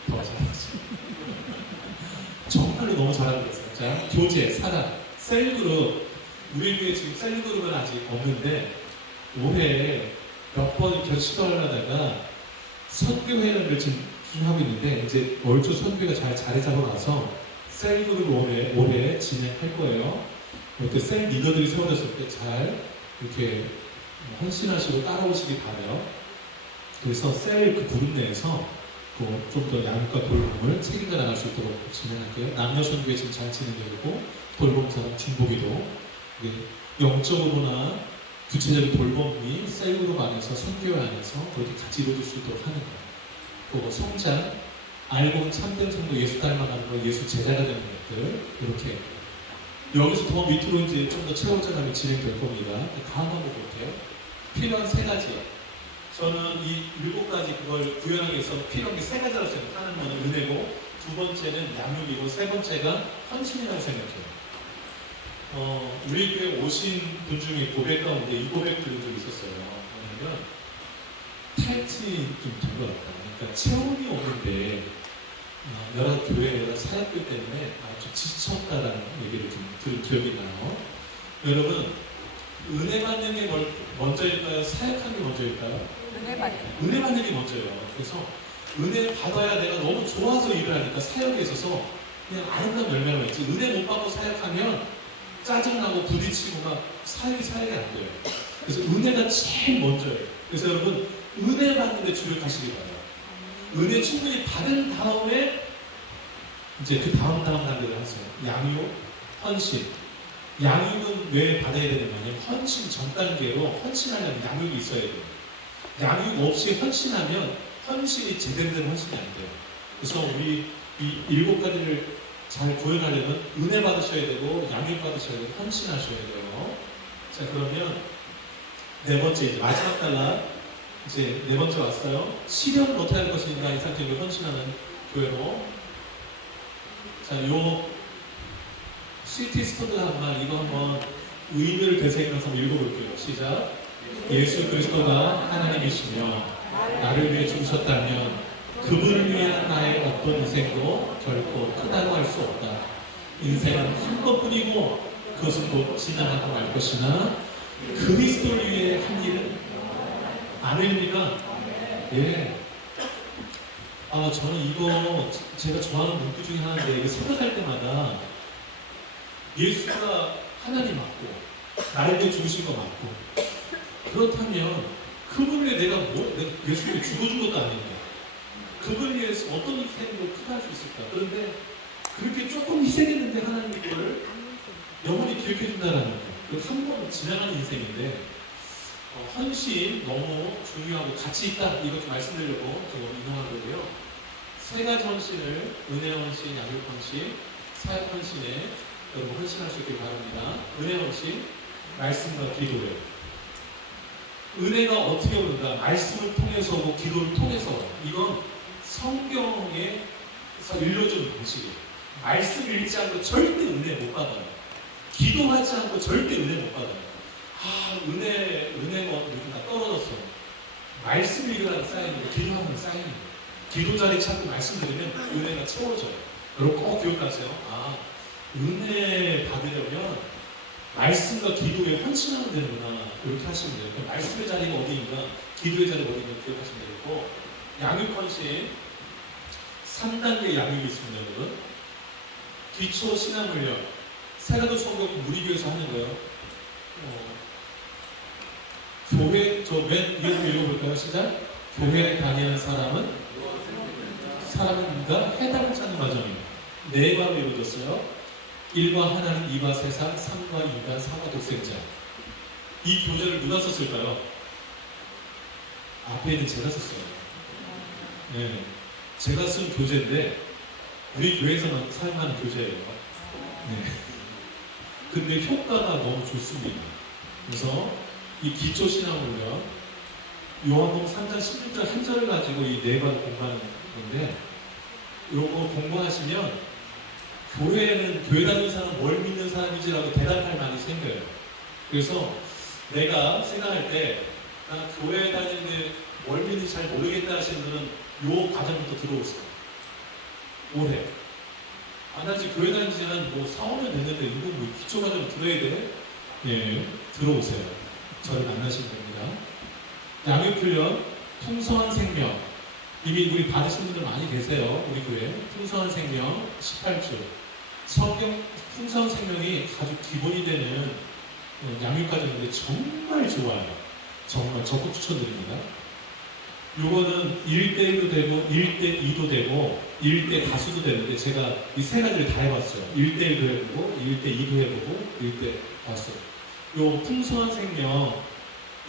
더 잘하시죠. 정말로 너무 잘하고 계세요. 자, 교제, 사랑, 셀그룹. 우리 교회 지금 셀그룹은 아직 없는데 올해 몇 번 이렇게 시도를 하다가 선교회를 지금 하고 있는데, 이제 얼추 선교가 잘 자리 잡아가서 셀그룹을 올해 진행할 거예요. 이렇게 셀 리더들이 세워졌을 때 잘 이렇게 헌신하시고 따라오시기 바라요. 그래서 셀 그 그룹 내에서 좀 더 양육과 돌봄을 책임져 나갈 수 있도록 진행할게요. 남녀 선교회 지금 잘 진행되고, 돌봄 사람 중보기도 영적으로나 구체적인 돌봄이 셀그룹 안에서, 선교회 안에서 그렇게 같이 이루어질 수 있도록 하는 거예요. 또 성장, 알고 참된 성도, 예수 닮아가는 거, 예수 제자가 되는 것들, 이렇게 여기서 더 밑으로 이제 좀 더 채워져가면 진행될 겁니다. 다음 한번 볼게요. 필요한 3가지. 저는 이 7가지 그걸 구현하기 위해서 필요한 게 3가지라고 생각해요. 하나는 은혜고, 2번째는 양육이고, 3번째가 헌신이라고 생각해요. 우리 교회 오신 분 중에 고백 가운데 이 고백 들은 적이 있었어요. 뭐냐면 탈진이 좀 된 것 같아요. 그러니까 체온이 없는데 여러 교회, 여러 사역들 때문에 좀 지쳤다라는 얘기를 좀 들은 기억이 나요. 여러분, 은혜 받는 게 먼저일까요? 사역하는 게 먼저일까요? 은혜 받는 게 먼저예요. 그래서 은혜를 받아야 내가 너무 좋아서 일을 하니까 사역에 있어서 그냥 아름다운 열매를 맺지, 은혜 못 받고 사역하면 짜증나고 부딪히고 막 사역이 안 돼요. 그래서 은혜가 제일 먼저예요. 그래서 여러분, 은혜 받는 데 주력하시기 바라요. 은혜 충분히 받은 다음에 이제 그 다음 단계를 하세요. 양육, 헌신. 양육은 왜 받아야 되는 거냐면, 헌신 전 단계로 헌신하려면 양육이 있어야 돼요. 양육 없이 헌신하면 헌신이 제대로 된 헌신이 안 돼요. 그래서 우리 이 7가지를 잘 구현하려면 은혜 받으셔야 되고 양육 받으셔야 되고 헌신하셔야 돼요. 자, 그러면 네 번째 이제 마지막 단락 이제 네 번째 왔어요. 실현을 어떻게 할 것인가 이상적으로 헌신하는 교회로. 자, 요 시티 스톤드 한번 이거 한번 의미를 되새기면서 한번 읽어볼게요. 시작. 예수 그리스도가 하나님이시며 나를 위해 죽으셨다면 그분을 위한 나의 어떤 희생도 결코 크다고 할 수 없다. 인생은 한 번뿐이고 그것은 곧 지나가고 말 것이나 그리스도를 위해 한 일은 아멘입니까? 예. 저는 이거 제가 좋아하는 문구 중에 하나인데 이거 생각할 때마다 예수가 하나님 맞고 나를 위해 죽으신 거 맞고 그렇다면 그분 위해 내가 예수님이 죽어준 것도 아닌데 그분 위해서 어떤 희생으로 크게 할 수 있을까? 그런데 그렇게 조금 희생했는데 하나님이 그걸 영원히 기억해 준다라는 거. 한 번 지나가는 인생인데 헌신 너무 중요하고 가치 있다. 이것 좀 말씀드리려고 제가 인용한 거고요. 세 가지 헌신을 은혜 헌신, 양육 헌신, 사역 헌신에 여러분 헌신할 수 있길 바랍니다. 은혜 헌신, 말씀과 기도예요. 은혜가 어떻게 오는가? 말씀을 통해서고 기도를 통해서. 이건 성경에서 일러주는 방식이에요. 말씀 읽지 않고 절대 은혜 못 받아요. 기도하지 않고 절대 은혜 못 받아요. 은혜가 이렇게 다 떨어졌어. 말씀 읽으라는 쌓이는 거, 기도하면 쌓이는 거. 기도 자리 찾고 말씀 들으면 은혜가 채워져요. 여러분 꼭 기억하세요. 은혜 받으려면 말씀과 기도에 헌신하면 되는구나. 이렇게 하시면 돼요. 그러니까 말씀의 자리가 어디인가, 기도의 자리가 어디인가 기억하시면 되고, 양육 헌신 3단계 양육이 있습니다, 여러분. 기초 신앙 훈련. 세가도 성경 무리교에서 하는 거예요. 교회, 저 맨 위에 읽어볼까요? 시작. 교회에 다니는 사람은 사람과 해답을 찾는 과정입니다. 네 과로 이루어졌어요. 1과 하나님, 2과 세상, 3과 인간, 4과 독생자. 이 교재를 누가 썼을까요? 앞에 있는 제가 썼어요. 네, 제가 쓴 교재인데 우리 교회에서만 사용하는 교재예요. 네. 근데 효과가 너무 좋습니다. 그래서 이 기초 신앙훈련 요한복음 3장 16절 한 절을 가지고 이 네 번 공부하는 건데, 요거 공부하시면 교회에는 교회 다니는 사람 뭘 믿는 사람이지라고 대답할 많이 생겨요. 그래서 내가 생각할 때 나 교회 다니는데 뭘 믿는지 잘 모르겠다 하시는 분은 요 과정부터 들어오세요. 올해 나 지금 교회 다니는 지 한 4, 5년 됐는데 이거 뭐 기초 과정 들어야 돼? 예, 들어오세요. 저를 만나시면 됩니다. 양육훈련 풍성한 생명, 이미 우리 받으신 분들 많이 계세요. 우리 교회 풍성한 생명 18주 성경 풍성한 생명이 아주 기본이 되는 양육과정인데 정말 좋아요. 정말 적극 추천드립니다. 요거는 1대1도 되고 1대2도 되고 1대 다수도 되는데 제가 이 세 가지를 다 해봤어요. 1대1도 해보고 1대2도 해보고 1대 다수. 요 풍성한 생명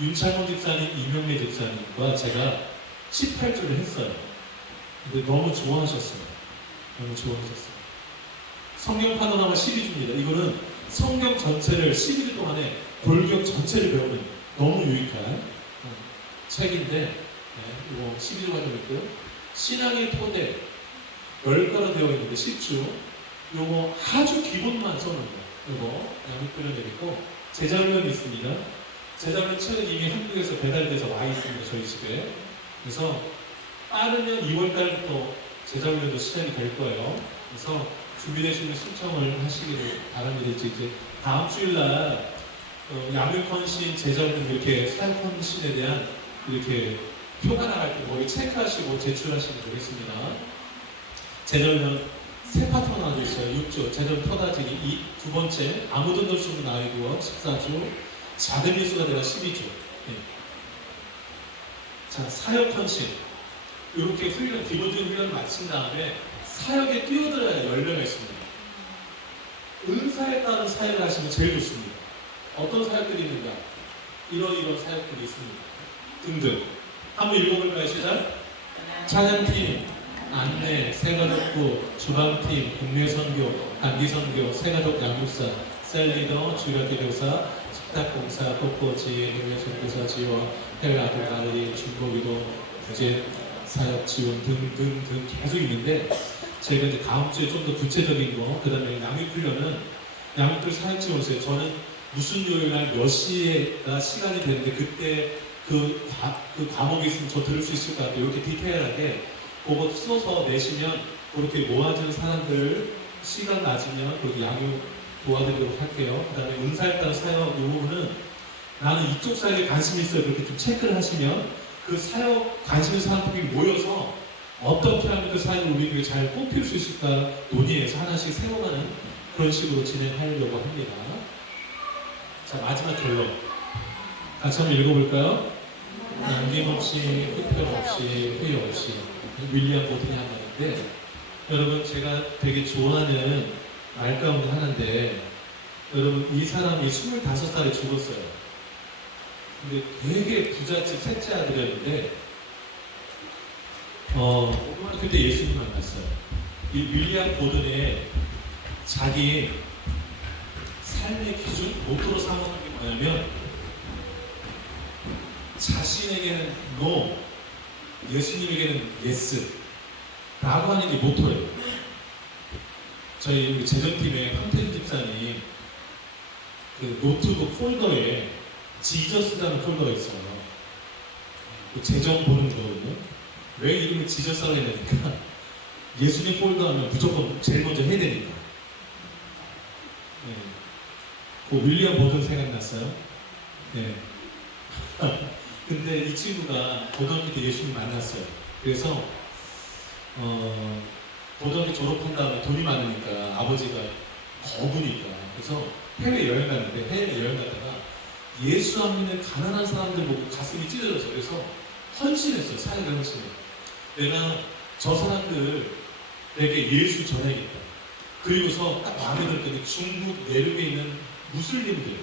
윤창원 집사님, 이명래 집사님과 제가 18주를 했어요. 근데 너무 좋아하셨어요. 너무 좋아하셨어요. 성경 파노라마 시리즈입니다. 이거는 성경 전체를 12주 동안에 골격 전체를 배우는 너무 유익한 책인데, 이거 12주 가지고 있고요. 신앙의 토대 10가로 되어 있는데 10주 요거 아주 기본만 써놓은 거예요. 이거 양육훈련 되겠고, 제자훈련이 있습니다. 제자훈련 책은 이미 한국에서 배달돼서 와 있습니다. 저희 집에. 그래서 빠르면 2월달부터 제자훈련도 시작이 될 거예요. 그래서 준비되시면 신청을 하시기를 바랍니다. 이제 다음 주일날 양육헌신, 제자훈련 이렇게 사역헌신에 대한 이렇게 표가 나갈 때 거기 체크하시고 제출하시면 되겠습니다. 제자훈련 세 파트가 나눠져 있어요. 6주 제자훈련 터다지기, 두 번째 아무도 널 수 없는 아이구원 14주, 작은 예수가 되라 12주. 네. 자, 사역헌신 이렇게 훈련, 기본적인 훈련을 마친 다음에 사역에 뛰어들어야 열매가 있습니다. 은사에 따른 사역을 하시면 제일 좋습니다. 어떤 사역들이 있는가? 이런 사역들이 있습니다. 등등. 한번 읽어볼까요? 시작. 찬양팀, 안내, 새가족부, 주방팀, 국내선교, 단기선교, 새가족 양육사, 셀리더, 주력기도사, 식탁공사, 꽃꽂이, 해외선교사 지원, 해외 아동 관리, 중고기도, 부재 사역 지원 등등등 계속 있는데 저희가 이제 다음 주에 좀 더 구체적인 거, 그 다음에 양육훈련은 양육들 사역 지원 있어요. 저는 무슨 요일날 몇 시에가 시간이 되는데 그때 그 과목이 있으면 저 들을 수 있을 것 같아요. 이렇게 디테일하게 그거 써서 내시면 그렇게 모아진 사람들 시간 낮으면 그렇게 양육 도와드리도록 할게요. 그 다음에 은사일단 사역 이 부분은 나는 이쪽 사역에 관심이 있어요. 그렇게 좀 체크를 하시면 그 사역 관심 있는 사람들이 모여서 어떻게 하면 그 사역을 우리에게 잘 뽑힐 수 있을까 논의해서 하나씩 세워가는 그런 식으로 진행하려고 합니다. 자, 마지막 결론. 같이 한번 읽어볼까요? 남김없이, 흡혈 없이, 후회 없이. 윌리엄 보튼이 한 말인데, 여러분, 제가 되게 좋아하는 말 가운데 하나인데, 여러분, 이 사람이 25살에 죽었어요. 근데 되게 부잣집 셋째 아들이었는데, 그때 예수님 만났어요. 이 윌리엄 보튼의 자기 삶의 기준, 모토로 삼은 게 뭐냐면, 자신에게는 no, 예수님에게는 yes 라고 하는 게 모토예요. 저희 재정팀의 황태준 집사님 그 노트북 폴더에 지저스라는 폴더가 있어요. 그 재정 보는 거거든요. 왜 이름을 지저스라고 했냐니까 예수님 폴더 하면 무조건 제일 먼저 해야 되니까. 네. 그 윌리엄 보든 생각났어요. 네. 근데 이 친구가 고등학교 때 예수님 만났어요. 그래서 고등학교 졸업한 다음에 돈이 많으니까 아버지가 거부니까 그래서 해외 여행 갔는데 해외 여행 갔다가 예수 안 믿는 가난한 사람들 보고 가슴이 찢어졌어. 그래서 헌신했어. 사역을 헌신해. 내가 저 사람들에게 예수 전해야겠다. 그리고서 딱 마음에 들었더니 중국 내륙에 있는 무슬림들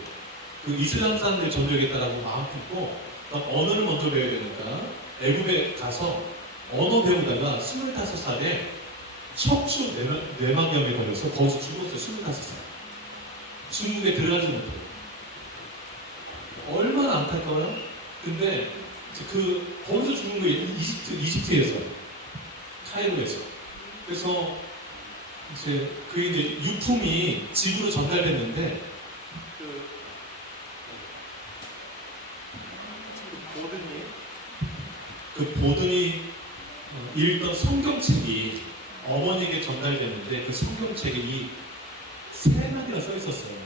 그 이슬람 사람들 전도하겠다라고 마음 품고 언어를 먼저 배워야 되니까 애국에 가서 언어 배우다가 25살에 척추 뇌막염에 걸려서 거기서 죽었어요. 25살. 중국에 들어가지 못해요. 얼마나 안타까워요? 근데 거기서 죽은 거예요. 이집트에서 카이로에서. 그래서 이제 그게 이제 유품이 집으로 전달됐는데 그 보든이 읽던 성경책이 어머니에게 전달됐는데 그 성경책에 이 세 마디가 써 있었어요.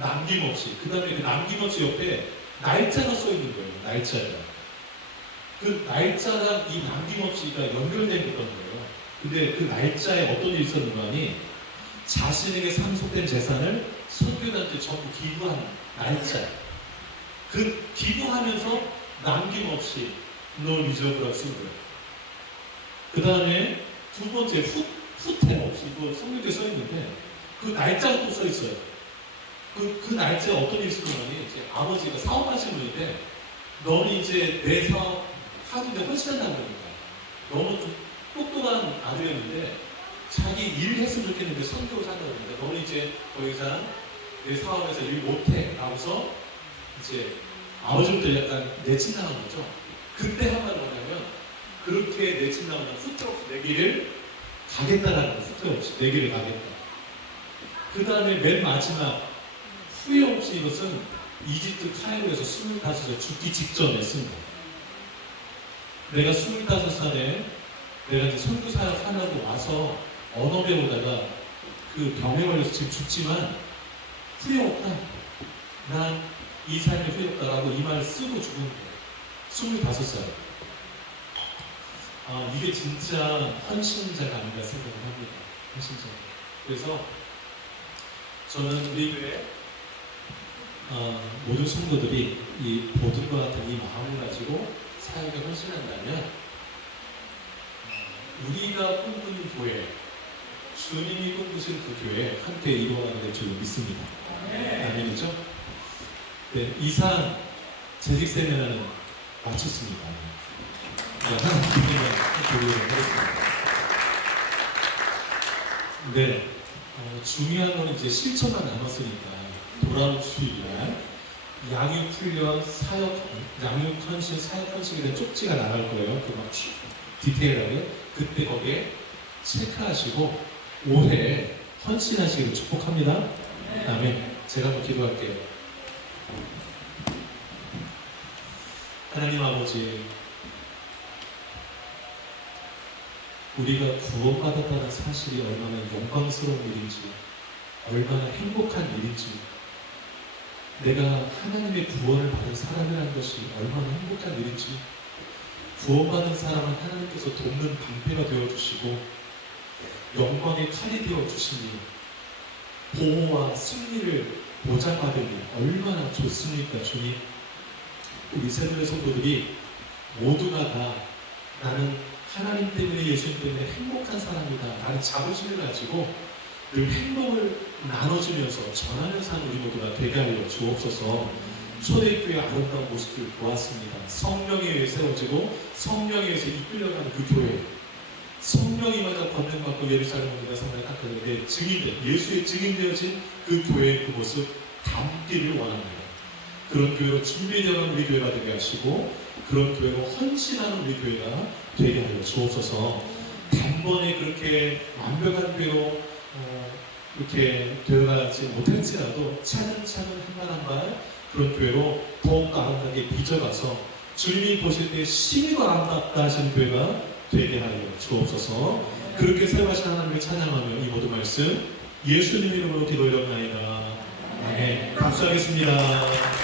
남김없이. 그 다음에 그 남김없이 옆에 날짜가 써 있는 거예요. 날짜가. 그 날짜랑 이 남김없이가 연결된 거예요. 근데 그 날짜에 어떤 일이 있었는가 하니 자신에게 상속된 재산을 선교단체 전부 기부한 날짜. 그 기부하면서 남김없이 no reserve라고 쓴 거예요. 그 다음에 두 번째 후퇴 없이 이거 성경에 써 있는데 그 날짜가 또 써 있어요. 그 날짜에 어떤 일이 있었냐면 이제 아버지가 사업하시는 분인데 너는 이제 내 사업 하는데 헌신한다는 거니까 너무 좀 똑똑한 아들이었는데 자기 일을 했으면 좋겠는데 선교를 한다고 그러는데 너는 이제 더 이상 내 사업에서 일 못해 라고서 이제 아버지부터 약간 내친당한 거죠. 그때 한 말은 뭐냐면 그렇게 내친당하면 후퇴 없이 내 길을 가겠다라는 거. 후퇴 없이 내 길을 가겠다. 그 다음에 맨 마지막 후회 없이 이것은 이집트 카이로에서 25살 죽기 직전에 쓴 거예요. 내가 25살에 내가 이제 선교사역 하려고 와서 언어 배우다가 그 병에 걸려서 지금 죽지만 후회 없다. 난 이 삶에 후회 없다라고 이 말을 쓰고 죽은 거예요. 25살. 이게 진짜 헌신자가 아닌가 생각을 합니다. 헌신자. 그래서 저는 우리 교회 모든 성도들이 이 보든과 같은 이 마음을 가지고 사역에 헌신한다면 우리가 꿈꾸는 교회, 주님이 꿈꾸신 그 교회 함께 이루어가게 될 줄로 믿습니다. 아멘이죠? 네, 이상 재직세미나는 마쳤습니다. 하나님께만 드리도록 하겠습니다. 네, 중요한 건 이제 실천만 남았으니까 돌아올 주일날 양육훈련 사역, 양육헌신, 사역헌신에 대한 쪽지가 나갈 거예요. 그 막 디테일하게 그때 거기에 체크하시고 올해 헌신하시기를 축복합니다. 아멘. 제가 한번 기도할게요. 하나님 아버지, 우리가 구원받았다는 사실이 얼마나 영광스러운 일인지, 얼마나 행복한 일인지, 내가 하나님의 구원을 받은 사람이라는 것이 얼마나 행복한 일인지, 구원받은 사람은 하나님께서 돕는 방패가 되어주시고 영광의 칼이 되어주시니 보호와 승리를 보장받으니 얼마나 좋습니까, 주님. 우리 세븐의 성도들이 모두가 다 나는 하나님 때문에, 예수님 때문에 행복한 사람이다 라는 자부심을 가지고 늘 행복을 나눠주면서 전하면서 하는 우리 모두가 되게 하여 주옵소서. 초대교회의 아름다운 모습을 보았습니다. 성령에 의해 세워지고 성령에 의해서 이끌려가는 그 교회, 성령이마다 권능받고 예루살렘 옵니다 성당을 깎아내는데 증인된, 예수의 증인되어진 그 교회의 그 모습 담기를 원합니다. 그런 교회로 준비되어가는 우리 교회가 되게 하시고 그런 교회로 헌신하는 우리 교회가 되게 하여 주옵소서. 단번에 그렇게 완벽한 교회로 이렇게 되어가지 못할지라도 차근차근 한 발 한 발 그런 교회로 더욱더 아름답게 빚어가서 주님이 보실 때 심히도 아름답다 하시는 교회가 되게 하여 주옵소서. 그렇게 사용하신 하나님을 찬양하며 이 모든 말씀 예수님 이름으로 기도드렸나이다. 아멘. 박수하겠습니다.